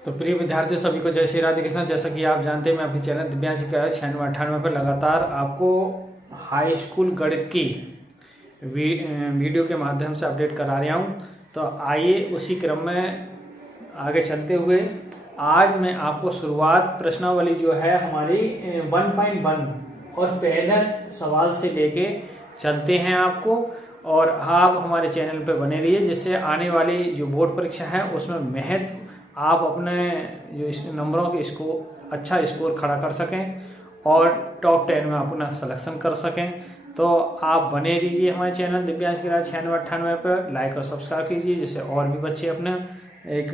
तो प्रिय विद्यार्थियों सभी को जय श्री राधे कृष्णा। जैसा कि आप जानते हैं मैं अपने चैनल दिव्यांश का 96 पर लगातार आपको हाई स्कूल गणित की वीडियो के माध्यम से अपडेट करा रहा हूं। तो आइए उसी क्रम में आगे चलते हुए आज मैं आपको शुरुआत प्रश्नावली जो है हमारी 1.1 और पहले सवाल से लेके चलते हैं आपको, और आप हमारे चैनल पर बने रहिए जिससे आने वाली जो बोर्ड परीक्षा है उसमें महत्व आप अपने जो नंबरों के अच्छा स्कोर खड़ा कर सकें और टॉप 10 में अपना सिलेक्शन कर सकें। तो आप बने रहिए हमारे चैनल दिव्यांश की राज 96 पर, लाइक और सब्सक्राइब कीजिए जिससे और भी बच्चे अपने एक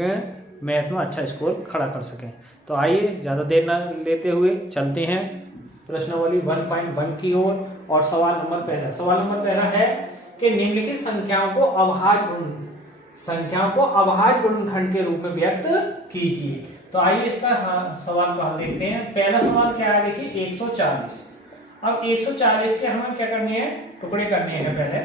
मैथ में अच्छा स्कोर खड़ा कर सकें। तो आइए ज़्यादा देर न लेते हुए चलते हैं प्रश्नावली 1.1 की ओर। और सवाल नंबर पहला है कि निम्नलिखित संख्याओं को अभाज्य गुणनखंड के रूप में व्यक्त कीजिए। तो आइए इसका सवाल को हल देखते हैं। पहला सवाल क्या है, देखिए 140। अब 140 के हमें क्या करने हैं, टुकड़े करने हैं। पहले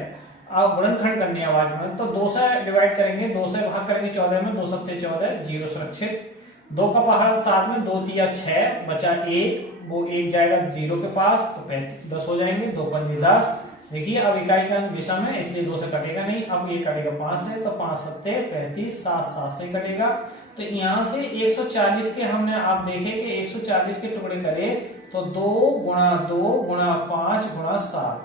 अब गुणनखंड करने हैं अभाज्य गुणन। तो 2 से डिवाइड करेंगे, 2 से भाग करेंगे 14 में, 2 सत्ते 14, 0 सुरक्षित। 2 का पहाड़ 7 में, 2 तिया 6 बचा 1, वो 1 जाएगा 0 के पास, तो 10 हो जाएंगे, 2 पंजे 10। देखिए अब इकाई का विषम है इसलिए 2 से कटेगा नहीं, अब ये कटेगा 5 से, तो 5 सत्ते 35, 7 7 से कटेगा। तो यहाँ से 140 के हमने आप देखे कि 140 के टुकड़े करे तो 2 गुणा 2 गुणा 5 गुणा 7।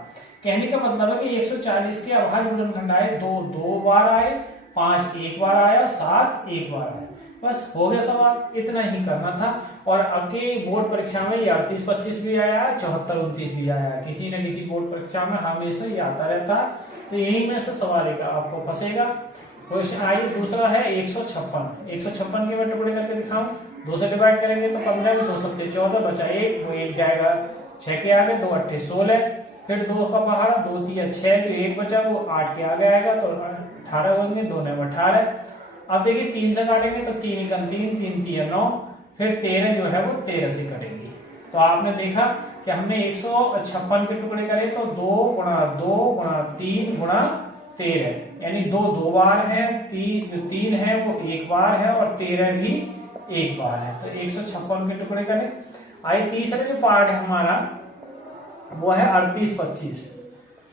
कहने का मतलब है कि 140 के अभाज्य गुणनखंड आए, 2 2 बार आए, 5 1 बार आया, 7 1 बार आया। बस हो गया सवाल, इतना ही करना था। और आपके बोर्ड परीक्षा में 38-25 भी आया, 74-29 भी आया, किसी न किसी बोर्ड परीक्षा में हमेशा ये आता रहता। तो यही में से सवाल एक आपको फंसेगा। क्वेश्चन आइए दूसरा है 156। 156 के मैं टुकड़े करके दिखाऊं। 2 से डिवाइड करेंगे तो 15 में, 2 सत्ते 14 बचा 1, वो 1 जाएगा 6 के आगे, 2 अट्ठे 16। फिर 2 का पहाड़ा 2 तिया 6, जो 1 बचा वो 8 के आगे आएगा, तो 18 होंगे, 2 9 18। अब देखिए 3 से काटेंगे तो 3 एकम 3, 3 तिया 9, फिर 13 जो है वो 13 से कटेंगे। तो आपने देखा कि हमने 156 के टुकड़े करे तो 2 गुणा 2 गुणा 3 गुणा 13, यानी 2 2 बार है, 3 है वो 1 बार है, और 13 भी 1 बार है। तो 156 के टुकड़े करें। आइए तीसरा जो पार्ट है हमारा वो है 38-25।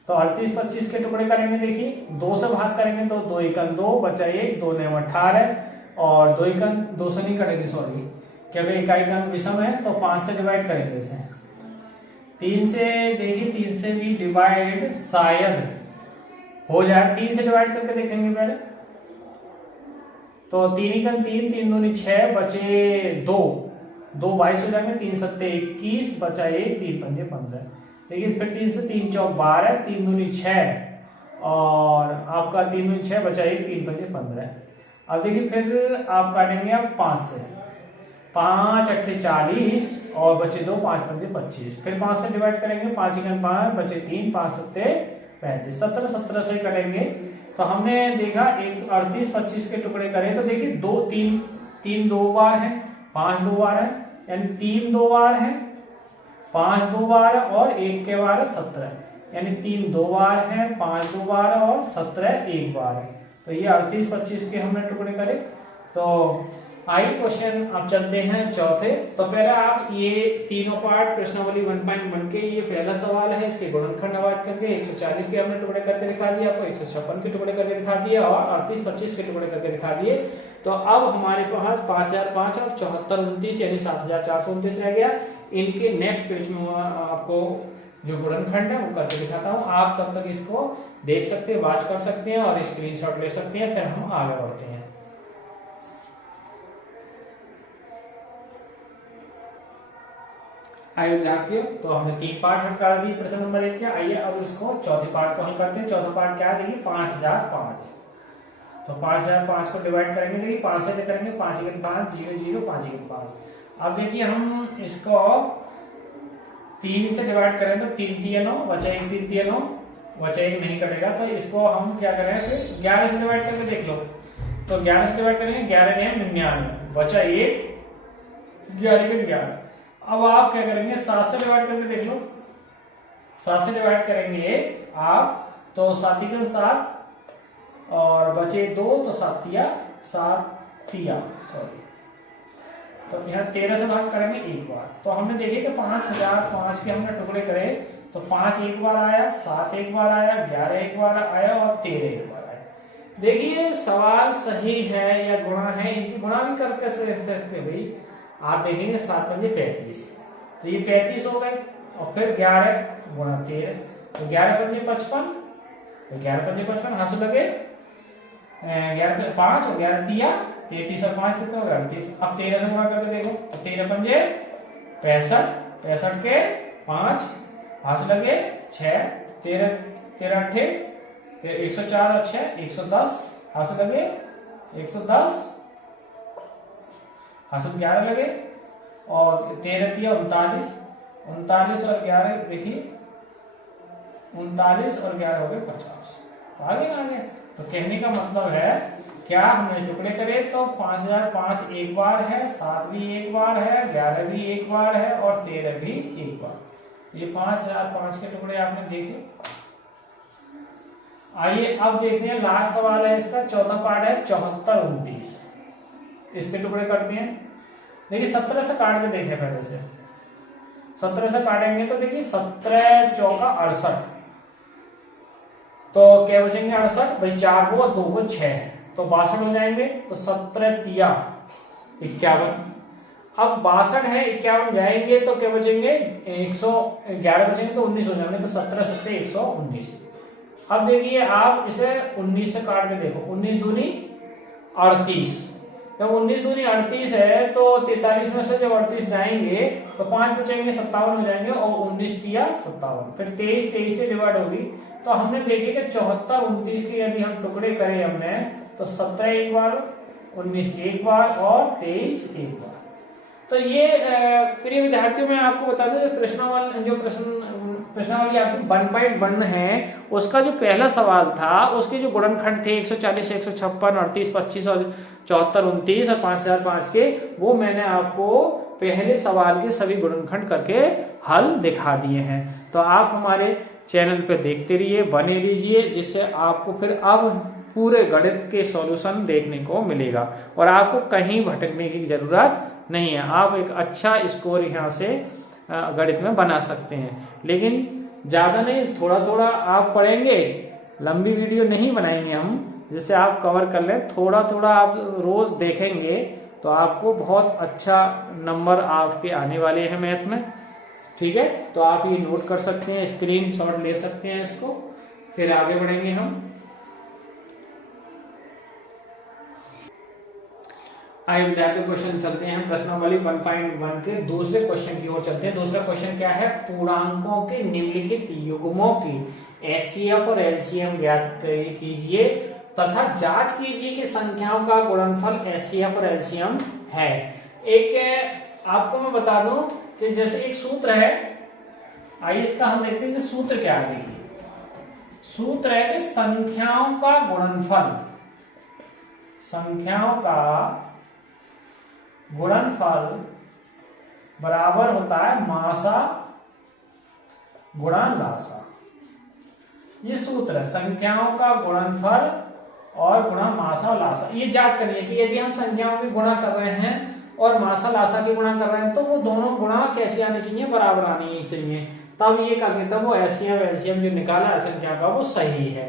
तो 38-25 के टुकड़े करेंगे। देखिए 2 से भाग करेंगे तो 2 एकम 2 बचा 1, 2 9 18, और 2 एकम 2 से नहीं कटेगी, सॉरी, क्योंकि इकाई का विषम है। तो 5 से डिवाइड करेंगे इसे। 3 से देखिए 3 से भी डिवाइड शायद हो जाए, 3 से डिवाइड करके देखेंगे पहले। तो 3 एकम 3, 3 दूनी 6 बचे 2, 2 22 हो जाएंगे, 3 सत्ते 21 बचा 1, 3 पंजे 15। देखिए फिर 3 से 3 चौक 12, 3 दूनी 6, और आपका 3 दूनी 6 बचा 1, 3 पंजे 15। अब देखिए फिर आप काटेंगे आप 5 से, 5 अट्ठे 40, और बचे 2, 5 पंजे 25। फिर 5 से डिवाइड करेंगे, 5 एकम 5 बचे 3, 5 सत्ते 35, 17 17 से कटेंगे। तो हमने देखा 38-25 के टुकड़े करें तो देखिए 2 3 2 बार है, 5 2 बार है, यानी 3 2 बार है, 5 2 बार और 1 के बार 17, यानी 3 2 बार है, 5 2 बार और 17 1 बार है। तो ये 38-25 के हमने टुकड़े करे। तो आइए क्वेश्चन अब चलते हैं चौथे। तो पहले आप ये तीनों पार्ट प्रश्नावली 1.1 के ये पहला सवाल है, इसके गुणनखंड अभाज्य करके 140 के हमने टुकड़े करके दिखा दिए, आपको 156 के टुकड़े करके दिखा दिए, और 38-25 के टुकड़े करके दिखा दिए। तो अब हमारे पास 5005 और 7429 यानी 7429 रह गया। इनके नेक्स्ट पेज में आपको जो गुणनखंड है वो करके दिखाता हूँ। आप तब तक इसको देख सकते हैं, वॉच कर सकते हैं और स्क्रीनशॉट ले सकते हैं, फिर हम आगे बढ़ते हैं। आइए विद्यार्थियों, तो हमने 3 पार्ट हल कर दिए प्रश्न नंबर 1 के। आइए अब इसको चौथे पार्ट को हल करते हैं। चौथा पार्ट क्या है, देखिए 5005। तो 5005 को डिवाइड करेंगे, देखिए 5 से करेंगे, 5 एकम 5 0 0 5 एकम 5। अब देखिए हम इसको 3 से डिवाइड करें तो 3 तिया 9 बचा 1, 3 तिया 9 बचा 1 नहीं कटेगा। तो इसको हम क्या करें, फिर 11 से डिवाइड करके देख लो। तो 11 से डिवाइड करेंगे, 11 में 99 बचा 1, 11 के 11। अब आप क्या करेंगे, 7 से डिवाइड करके देख लो। 7 से डिवाइड करेंगे आप तो 7 एकम 7, और बचे 2, तो 7 तिया सॉरी तो यहाँ 13 से भाग करेंगे एक बार। तो हमने देखे कि 5005 के हमने टुकड़े करे, तो 5 एक बार आया, 7 एक बार आया, 11 एक बार आया और 13 एक बार आया। देखिए सवाल सही है या गुणा है, इनकी गुणा भी करके सकते भाई। आप देखेंगे 7 पंजे 35, तो ये 35 हो गए, और फिर 11 गुणा 13, तो 11 पंजे 55, तो 11 पंजे 55 हाथ लगे 11 5 और 11 तिया 33 और 5 कितने हो गए 38। अब 13 से गुणा करके देखो, तो 13 पंजे 65, 65 के 5 हाथ लगे 6, 13 13 अट्ठे 104 और 6 110, हाथ लगे 110, हाथ 11 लगे, और 13 तिया 39, 39 और 11 देखिए 39 और 11 हो गए 50। तो आगे ना आगे, तो कहने का मतलब है क्या हमने टुकड़े करे तो 5005 एक बार है, 7 भी एक बार है, 11 भी एक बार है और 13 भी एक बार। ये 5005 के टुकड़े आपने देखे। आइए अब देखते हैं लास्ट सवाल है इसका, चौथा पार्ट है 74 29, इसके टुकड़े करते हैं। देखिए 17 से काट के देखें, पहले से 17 से काटेंगे तो देखिए 17 चौका 68, तो क्या बचेंगे 68 भाई, 4 को 2 को 6, तो 62 हो जाएंगे। तो 17 तिया 51, अब 62 है 51 जाएंगे तो क्या बचेंगे 111 बचेंगे, तो 19 हो जाएंगे, तो 17 सत्ते 119। अब देखिए आप इसे 19 से काट के देखो, 19 दूनी 38, जब 19 दूनी 38 है तो 43 में से जब 38 जाएंगे तो 5 बचेंगे 57 हो जाएंगे, और 19 तिया 57, फिर 23 से डिवाइड होगी। तो हमने देखे कि 74 29 के यदि हम टुकड़े करें हमने, तो 17 एक बार, 19 एक बार और 23 एक बार। तो ये प्रिय विद्यार्थियों मैं आपको बता दूं प्रश्नावली आपकी 1.1 है, उसका जो पहला सवाल था उसके जो गुणनखंड थे 140 156 38 25 और 74 29 और 5005 के, वो मैंने आपको पहले सवाल के सभी गुणनखंड करके हल दिखा दिए हैं। तो आप हमारे चैनल पे देखते रहिए, बने रहिए, जिससे आपको फिर अब पूरे गणित के सॉल्यूशन देखने को मिलेगा और आपको कहीं भटकने की जरूरत नहीं है। आप एक अच्छा स्कोर यहाँ से गणित में बना सकते हैं, लेकिन ज्यादा नहीं, थोड़ा थोड़ा आप पढ़ेंगे, लंबी वीडियो नहीं बनाएंगे हम जिससे आप कवर कर लें, थोड़ा थोड़ा आप रोज देखेंगे तो आपको बहुत अच्छा नंबर आपके आने वाले हैं मैथ में। ठीक है, तो आप ये नोट कर सकते हैं, स्क्रीन शॉट ले सकते हैं इसको, फिर आगे बढ़ेंगे हम। आइए विद्यार्थी क्वेश्चन चलते हैं, प्रश्नावली 1.1 के दूसरे क्वेश्चन की ओर चलते हैं। दूसरा क्वेश्चन क्या है, पूर्णांकों के निम्नलिखित युग्मों की एचसीएफ और एलसीएम ज्ञात कीजिए तथा जांच कीजिए कि संख्याओं का गुणनफल एचसीएफ और एलसीएम है। एक आपको मैं बता दूं कि जैसे एक सूत्र है, आइए इसका हम देखते हैं सूत्र क्या है। सूत्र है कि संख्याओं का गुणनफल, संख्याओं का गुणनफल बराबर होता है मासा गुणा लासा। ये सूत्र है, संख्याओं का गुणनफल और गुणा मासा लासा। ये जांच करनी है कि यदि हम संख्याओं की गुणा कर रहे हैं और मासा लासा की गुणा कर रहे हैं तो वो दोनों गुणा कैसी आनी चाहिए, बराबर आनी चाहिए, तब ये करके तब वो एचसीएम एलसीएम जो निकाला है संख्या का वो सही है।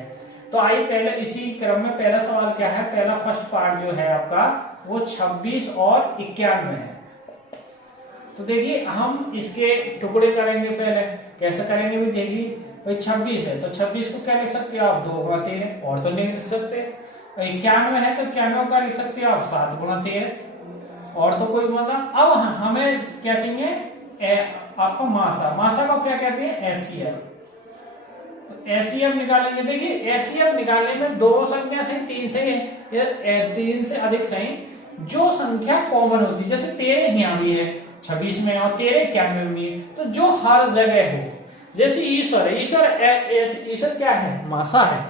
तो आइए पहले इसी क्रम में पहला सवाल क्या है, पहला फर्स्ट पार्ट जो है आपका वो 26 और 91 है। तो देखिए हम इसके टुकड़े करेंगे, पहले कैसे करेंगे भी देखिए। भाई 26 है तो 26 को क्या लिख सकते हो आप 2 गुणा 13, और तो नहीं लिख सकते। 91 है तो 91 का लिख सकते हो आप 7 गुणा 13, और तो कोई मतलब। अब हमें क्या चाहिए आपको मासा, मासा को क्या कहते हैं एचसीएफ। तो एचसीएफ निकालेंगे, देखिए एचसीएफ निकालने में दो संख्या से 3 से अधिक सही जो संख्या कॉमन होती है, जैसे 13 यहाँ भी है 26 में और 13 91 में है, तो जो हर जगह हो, जैसे ईश्वर है, ईश्वर क्या है मासा है,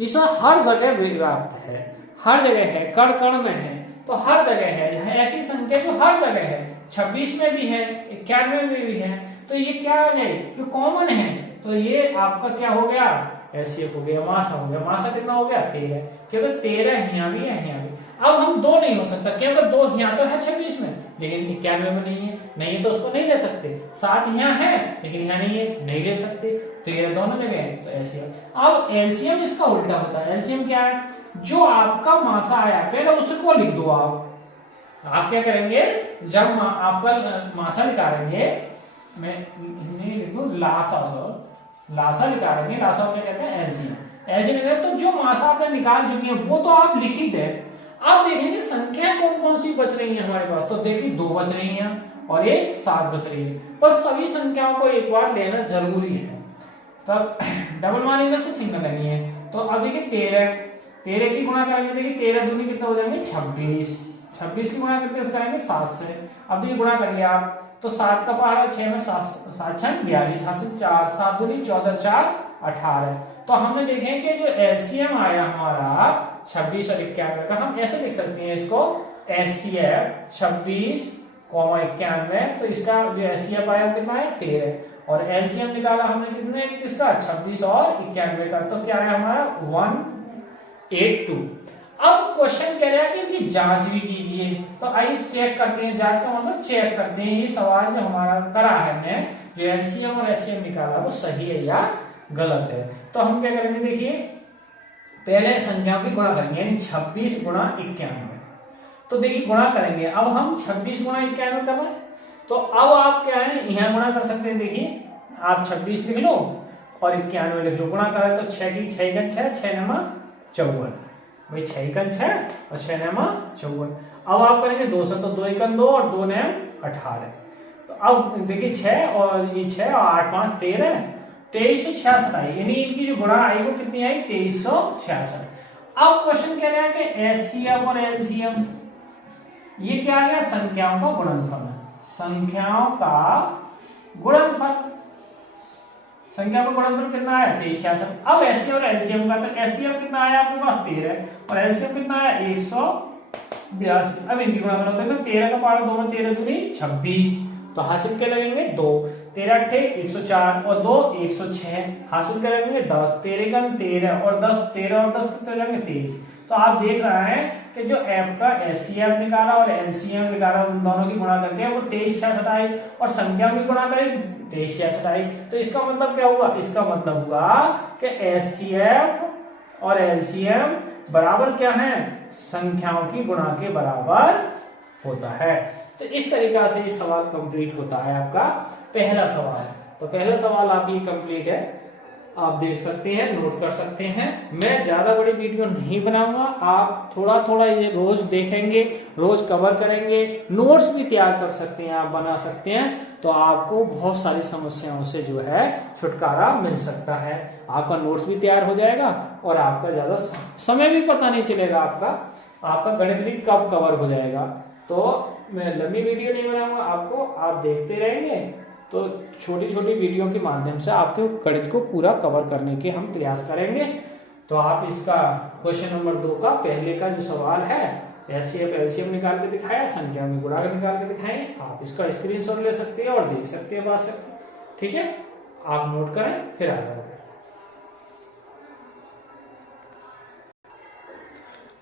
ईश्वर हर जगह व्याप्त है, हर जगह है, कण कण में है, तो हर जगह है। ऐसी संख्या जो हर जगह है, 26 में भी है 91 में भी है, तो ये क्या हो जाए, ये कॉमन है, तो ये आपका क्या हो गया एचसीएफ हो गया, मासा हो गया। मासा कितना हो गया 13, क्योंकि 13 यहाँ भी है यहाँ भी। अब हम दो नहीं हो सकता, क्योंकि दो यहाँ तो है 26 में, लेकिन 91 में नहीं है, नहीं है तो उसको नहीं ले सकते। 7 यहाँ है लेकिन यहाँ नहीं है, नहीं ले सकते, तो ये दोनों जगह है, तो एलसीएम। अब एलसीएम इसका उल्टा होता है। एलसीएम क्या है, जो आपका मासा आया पहले उसको लिख दो। आप क्या करेंगे, जब आपका मासा निकालेंगे, मैं नहीं लिख दूं लासा, लासा निकालेंगे, लासा को क्या कहते हैं एलसीएम। एलसीएम तो जो मासा आपने निकाल चुकी है वो तो आप लिख ही दे। अब देखेंगे संख्या कौन कौन सी बच रही है हमारे पास, तो देखिए 2 बच रही हैं और एक 7 बच रही है। बस सभी संख्याओं को एक बार लेना जरूरी है, तब डबल मानेंगे से सिंगल लेनी है। तो अब देखिए 13 की गुणा करेंगे, देखिए 13 दूनी कितना हो जाएंगे 26, 26 की गुणा करके करेंगे 7 से। अब देखिए गुणा करिए आप, तो 7 का पहाड़ा 6 में 7 6 42, 7 से 4, 7 दूनी 14, 4 18। तो हमने देखे कि जो एलसीएम आया हमारा 26 और 91 का, हम ऐसे लिख सकते हैं इसको एचसीएफ 26, 91। तो इसका जो एचसीएफ आया वो कितना है 13, और एलसीएम निकाला हमने कितने इसका 26 और 91 का, तो क्या है हमारा 182। अब क्वेश्चन कह रहा है कि जांच भी कीजिए, तो आइए चेक करते हैं। जांच का मतलब चेक करते हैं ये सवाल जो हमारा करा है हमने, जो एलसीएम और एचसीएम निकाला वो सही है या गलत है। तो हम क्या करेंगे, देखिए पहले संख्याओं की गुणा करेंगे, यानी 26 गुणा 91। तो देखिए गुणा करेंगे, अब हम 26 गुणा 91 करना है, तो अब आप क्या है यहाँ गुणा कर सकते हैं। देखिए आप 26 लिख लो और 91 लिख लो, गुणा करें तो 6 की 6 का 6, 6 नमा 54, भाई 6 का 6 और 6 नमा 54। अब आप करेंगे 2 से, तो 2 एकन 2 और 2 ने 18। तो अब देखिए 6 और ये 6 और 8 5 13, 2366 आई, यानी इनकी जो गुणा आई वो कितनी आई 2366। अब क्वेश्चन कह रहा है कि एचसीएफ और एलसीएम ये क्या आ गया, संख्याओं का गुणनफल, संख्याओं का गुणनफल, संख्या का गुणनफल कितना है 2366। अब एचसीएफ और एलसीएम का, तो एचसीएफ कितना आया आपके पास 13 और एलसीएम कितना आया 182। अब इनकी गुणा करो, देखो 13 का पारा 2 में 13 दूनी 26, तो हासिल क्या लगेंगे 2, 13 अट्ठे 104 और 2 106, हासिल क्या लगेंगे 10, 13 का 13 और 10, 13 और 10 कितने लगेंगे 23। तो आप देख रहे हैं कि जो एफ का एचसीएफ निकाला और एलसीएम निकाला, उन दोनों की गुणा करके वो 2366 आई, और संख्या की गुणा करें 2366 आई। तो इसका मतलब क्या हुआ, इसका मतलब हुआ कि एचसीएफ और एलसीएम बराबर क्या है, संख्याओं की गुणा के बराबर होता है। तो इस तरीका से ये सवाल कंप्लीट होता है आपका पहला सवाल। तो पहला सवाल आप ये कंप्लीट है, आप देख सकते हैं, नोट कर सकते हैं। मैं ज्यादा बड़ी वीडियो नहीं बनाऊंगा, आप थोड़ा थोड़ा ये रोज देखेंगे, रोज कवर करेंगे, नोट्स भी तैयार कर सकते हैं, आप बना सकते हैं, तो आपको बहुत सारी समस्याओं से जो है छुटकारा मिल सकता है। आपका नोट्स भी तैयार हो जाएगा और आपका ज्यादा समय भी पता नहीं चलेगा, आपका गणित भी कब कवर हो जाएगा। तो मैं लंबी वीडियो नहीं बनाऊंगा आपको, आप देखते रहेंगे, तो छोटी छोटी वीडियो के माध्यम से आपके गणित को पूरा कवर करने के हम प्रयास करेंगे। तो आप इसका क्वेश्चन नंबर 2 का पहले का जो सवाल है, एचसीएफ एलसीएम निकाल के दिखाया, संख्या में गुणा कर निकाल के दिखाएं, आप इसका स्क्रीनशॉट ले सकते हैं और देख सकते हैं बात से, ठीक है। आप नोट करें फिर आ जाओ।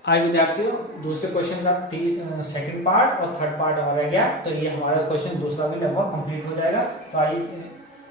आइए विद्यार्थियों, दूसरे क्वेश्चन का सेकंड पार्ट और थर्ड पार्ट और रह गया, तो ये हमारा क्वेश्चन दूसरा भी लगभग कंप्लीट हो जाएगा। तो आइए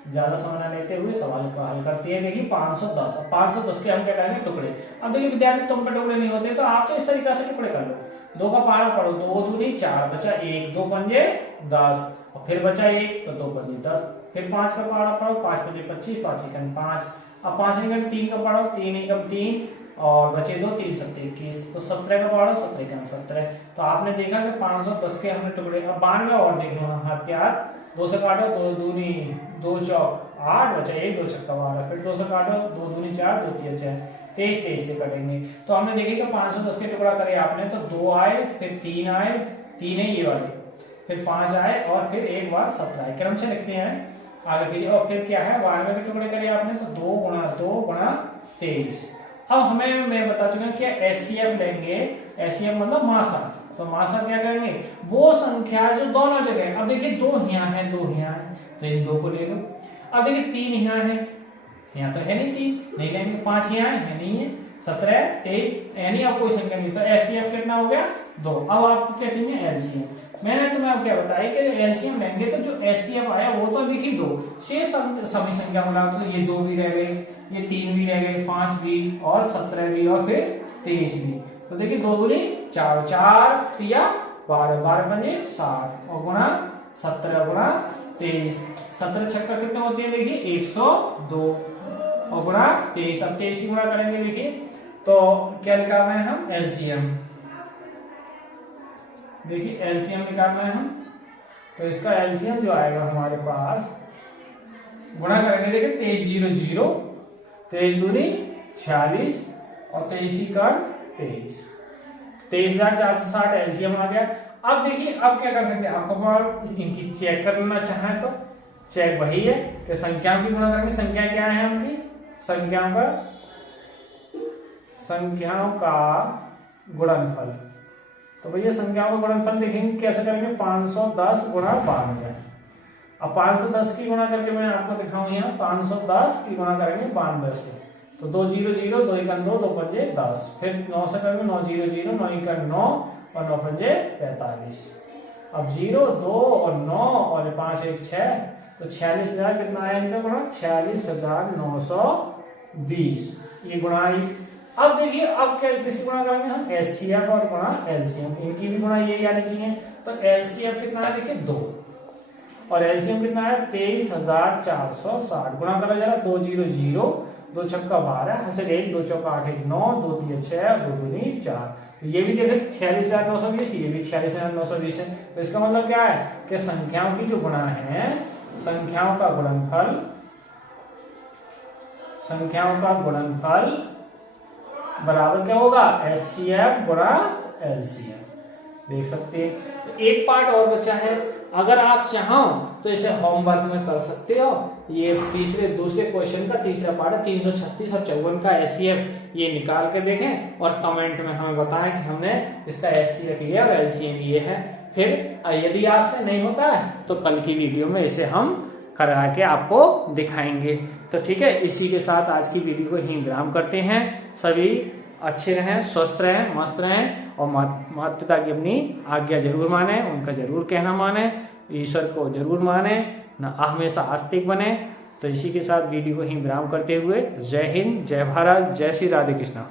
ज्यादा समय न लेते हुए सवाल को हल करते हैं। देखिए 510, 510 के हम क्या करेंगे टुकड़े। अब देखिए विद्यार्थी तुम पे टुकड़े नहीं होते, तो आप तो इस तरीका से टुकड़े कर लो। 2 का पारा पढ़ो, 2 दूनी 4, बचा 1, 2 पंजे 10, और फिर बचा 1, तो 2 पंजे 10, फिर 5 का पारा पढ़ो, 5 पंजे 25, 5 एकम 5, अब 5 एकम 3 का पढ़ो, 3 एकम 3 और बचे 2, 3 7 21, तो 17 का पढ़ो, 17 एकम 17। तो आपने देखा कि 510 के हमने टुकड़े। अब 92 और देख लो, हाथ के हाथ 2 से काटो, 2 दूनी 2 चौक 8, बचा 1, 2 छक्का 12, फिर 2 से काटो, 2 दूनी 4, 2 3 6, 23 23 से कटेंगे। तो हमने देखे कि 510 के टुकड़ा करे आपने, तो 2 आए, फिर 3 आए, 3 है ये वाले, फिर 5 आए और फिर एक बार 17 आए। क्रम से लिखते हैं आगे फिर, और फिर क्या है 92 के टुकड़े करे आपने, तो 2 गुणा 23। अब हमें मैं बता चुका कि एचसीएफ लेंगे, एचसीएफ मतलब मासा, तो मासा क्या करेंगे, वो संख्या जो दोनों जगह। अब देखिए 2 यहाँ है, 2 यहाँ है, तो इन 2 को ले लो। अब देखिए 3 यहाँ है, यहाँ तो है नहीं 3, नहीं लेंगे 5 यहाँ है नहीं है, 17 23 यानी अब कोई संख्या नहीं, तो एचसीएफ कितना हो गया 2। अब आपको क्या चाहिए एलसीएम। मैंने तुम्हें अब क्या बताया कि एलसीएम लेंगे तो जो एचसीएफ आया वो तो लिख ही दो, शेष सभी संख्या मिला तो ये 2 भी रह गए, ये 3 भी रह गए, 5 भी और 17 भी और फिर 23 भी। तो देखिए 2 दूनी 4, 4 या 12, 12 पंजे 60 और गुणा 17 गुणा 23, 17 छक्का कितने होते हैं देखिए 102 और गुणा 23। अब 23 की गुणा करेंगे देखिए तो क्या निकालना है हम एलसीएम, देखिए एलसीएम निकालना है हम, तो इसका एलसीएम जो आएगा हमारे पास गुणा करेंगे देखिए 23 0 0, 23 दूनी 46 और 23 का 23, 23,460 एलसीएम आ गया। अब देखिए अब क्या कर सकते हैं, आपको इनकी चेक करना चाहें तो चेक वही है कि संख्याओं की गुणा करेंगे। संख्या क्या है उनकी, संख्याओं का गुणनफल। तो भैया संख्याओं का गुणनफल देखेंगे कैसे करेंगे, 510 गुणा 92। अब 510 की गुणा करके मैं आपको दिखाऊं यहाँ, 510 की गुणा करेंगे 92 से, तो 2 0 0, 2 1 2, 2 पंजे 10, फिर 9 से करेंगे 9 0 0, 9 1 9 और 9 पंजे 45। अब 0 2 और 9 और 5 1 6, तो 46,000 कितना आया इनका गुणा, 46,920 ये गुणा आई। अब देखिए अब क्या किसकी गुणा करेंगे हम, एचसीएफ और गुणा एलसीएम, इनकी भी गुणा यही आनी चाहिए। तो एलसीएफ कितना है देखिए 2 और एलसीएम कितना है 23,460, गुणा करा जा रहा 2 0 0, 2 छक्का 12 हंसे 1, 2 चौका 8 1 9, 2 3 6, 2 दूनी 4, तो ये भी देखें 46,920, ये भी 46,920 है। तो इसका मतलब क्या है कि संख्याओं की जो गुणा है, संख्याओं का गुणनफल बराबर क्या होगा, एचसीएफ गुणा एलसीएम। देख सकते हैं। तो एक पार्ट और बचा है, अगर आप चाहो तो इसे होमवर्क में कर सकते हो। ये दूसरे क्वेश्चन का तीसरा पार्ट है, 336 और 54 का एचसीएफ ये निकाल के देखें और कमेंट में हमें बताएं कि हमने इसका एचसीएफ ये और एलसीएम ये है। फिर यदि आपसे नहीं होता है तो कल की वीडियो में इसे हम करा के आपको दिखाएंगे। तो ठीक है, इसी के साथ आज की वीडियो को यहीं विराम करते हैं। सभी अच्छे रहें, स्वस्थ रहें, मस्त रहें और माता पिता की अपनी आज्ञा जरूर माने, उनका जरूर कहना माने, ईश्वर को जरूर माने, न हमेशा आस्तिक बने। तो इसी के साथ वीडियो को यहीं विराम करते हुए जय हिंद, जय भारत, जय श्री राधे कृष्णा।